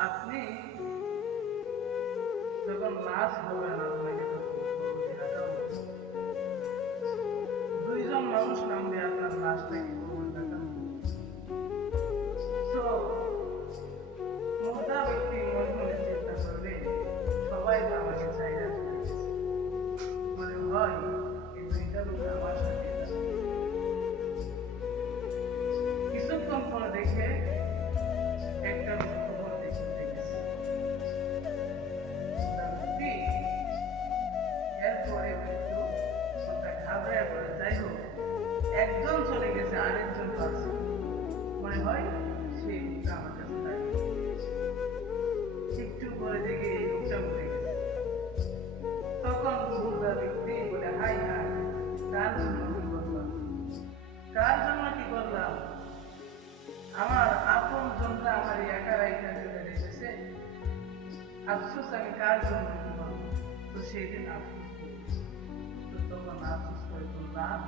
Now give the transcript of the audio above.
আপনি যখন লাশ হবেন আপনাকে দুইজন মানুষ নামবে আপনার লাশটাকে মুর্দা ব্যক্তি মনে মনে চিন্তা করবে সবাই তো আমাকে চাই মনে হয় এই দুইটা লোক আমার সাথে কিছুক্ষণ পর দেখে একটা এরপরে ঘাবড়ে পড়ে যাই হোক একজন চলে গেছে আরেকজন পাচ্ছে মনে হয় সেই লোকটা আমার কাছে একটু পরে দেখে এই লোকটা মরে গেছে তখন মুর্দা ব্যক্তি বলে হাই হাই কার জন্য কি করলাম কার জন্য কি করলাম আমার আপন জনরা আমার একা রাইখা চলে এসেছে আফসোস আমি কার জন্য কি করলাম তো সেই দিন আফসোস তখন আফসোস করে বললাম